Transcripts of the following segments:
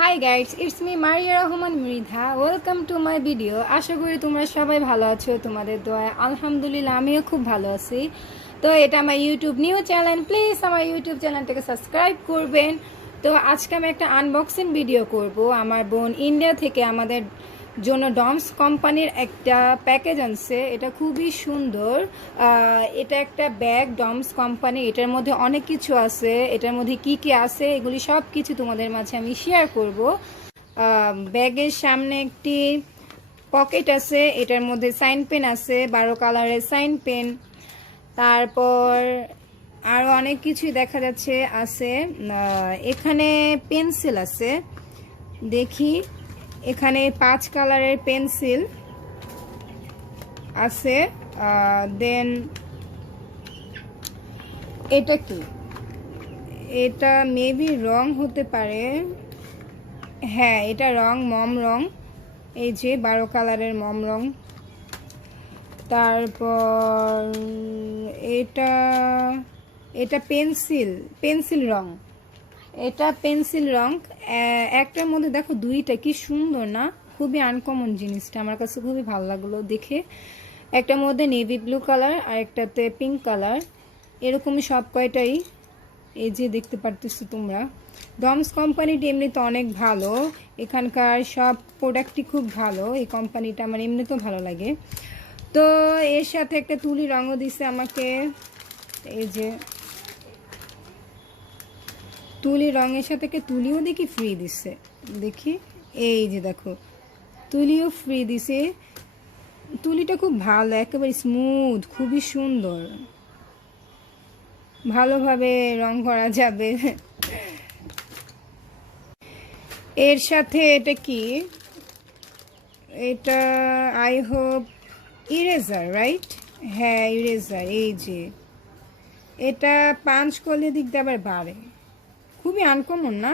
High guys, it's me Maria Rahman Mridha. Welcome to my video. আশা করি তোমরা সবাই ভালো আছো, তোমাদের দোয়ায় আলহামদুলিল্লাহ আমিও খুব ভালো আছি। তো এটা আমার ইউটিউব নিউ চ্যানেল, প্লিজ আমার ইউটিউব চ্যানেলটাকে সাবস্ক্রাইব করবেন। তো আজকে আমি একটা আনবক্সিং ভিডিও করব। আমার বোন ইন্ডিয়া থেকে আমাদের জন্য ডমস কোম্পানির একটা প্যাকেজ আনছে। এটা খুবই সুন্দর। এটা একটা ব্যাগ, ডমস কোম্পানি। এটার মধ্যে অনেক কিছু আছে। এটার মধ্যে কি কি আছে এগুলি সব কিছু তোমাদের মাঝে আমি শেয়ার করব। ব্যাগের সামনে একটি পকেট আছে, এটার মধ্যে সাইন পেন আছে, 12 কালারের সাইন পেন। তারপর আরও অনেক কিছুই দেখা যাচ্ছে আছে। এখানে পেন্সিল আছে, দেখি এখানে 5 কালারের পেন্সিল আছে। দেন এটা কি, এটা মেবি রং হতে পারে। হ্যাঁ, এটা রং, মম রং। এই যে 12 কালারের মম রং। তারপর এটা এটা পেন্সিল রং। এটা পেন্সিল রং। একটার মধ্যে দেখো দুইটা, কি সুন্দর না? খুবই আনকমন জিনিসটা, আমার কাছে খুবই ভালো লাগলো দেখে। একটার মধ্যে নেভি ব্লু কালার আর একটাতে পিঙ্ক কালার, এরকমই সব কয়টাই। এই যে দেখতে পারতেছো তোমরা। ডমস কোম্পানিটি এমনিতে অনেক ভালো, এখানকার সব প্রোডাক্টই খুব ভালো। এই কোম্পানিটা আমার এমনিতেও ভালো লাগে। তো এর সাথে একটা তুলি রঙও দিছে আমাকে। এই যে তুলি রঙের সাথে একটা তুলিও দেখি ফ্রি দিছে, দেখি। এই যে দেখো, তুলিও ফ্রি দিছে। তুলিটা খুব ভালো, একেবারে স্মুথ, খুবই সুন্দর, ভালোভাবে রং করা যাবে। এর সাথে এটা কি, এটা আই হোপ ইরেজার, রাইট? হ্যাঁ, ইরেজার। এই যে এটা পাঞ্চ করলে দিক দিয়ে আবার বাড়ে, খুবই আনকমন না?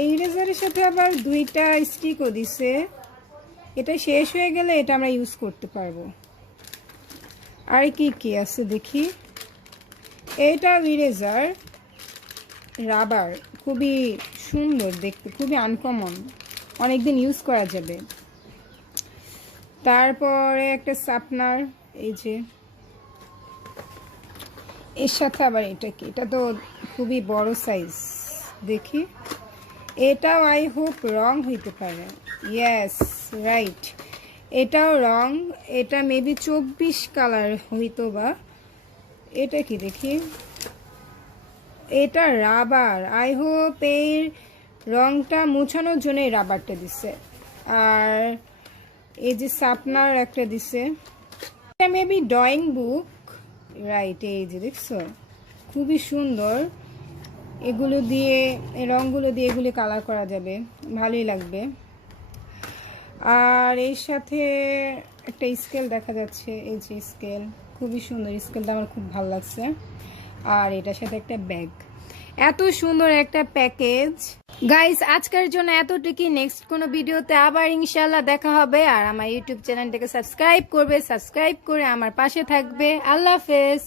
এই ইরেজারের সাথে আবার দুইটা স্টিকও দিছে। এটা শেষ হয়ে গেলে এটা আমরা ইউজ করতে পারবো। আর কি কি আছে দেখি। এটা ইরেজার, রাবার, খুবই সুন্দর দেখতে, খুবই আনকমন, অনেকদিন ইউজ করা যাবে। তারপরে একটা শার্পনার, এই যে। এর সাথে আবার এটা কি, এটা তো খুবই বড় সাইজ, দেখি। এটাও আই হোপ রং হইতে পারে। ইয়েস, রাইট, এটাও রং। এটা মেবি 24 কালার হইতো বা। এটা কি দেখি, এটা রাবার। আই হোপ এই রংটা মুছানোর জন্য এই রাবারটা দিছে। আর এই যে শার্পনার একটা দিছে, এটা মেবি ড্রয়িং বুক, রাইট। এই যে দেখছো, খুবই সুন্দর। এগুলো দিয়ে, এই রঙগুলো দিয়ে এগুলি কালার করা যাবে, ভালোই লাগবে। আর এর সাথে একটা স্কেল দেখা যাচ্ছে, এই যে স্কেল, খুবই সুন্দর। স্কেলটা আমার খুব ভালো লাগছে। আর এটার সাথে একটা ব্যাগ। এত সুন্দর একটা প্যাকেজ। গাইস, আজকের জন্য এতটুকুই। নেক্সট কোনো ভিডিওতে আবার ইনশাল্লাহ দেখা হবে। আর আমার ইউটিউব চ্যানেলটাকে সাবস্ক্রাইব করবে, সাবস্ক্রাইব করে আমার পাশে থাকবে। আল্লাহ হাফেজ।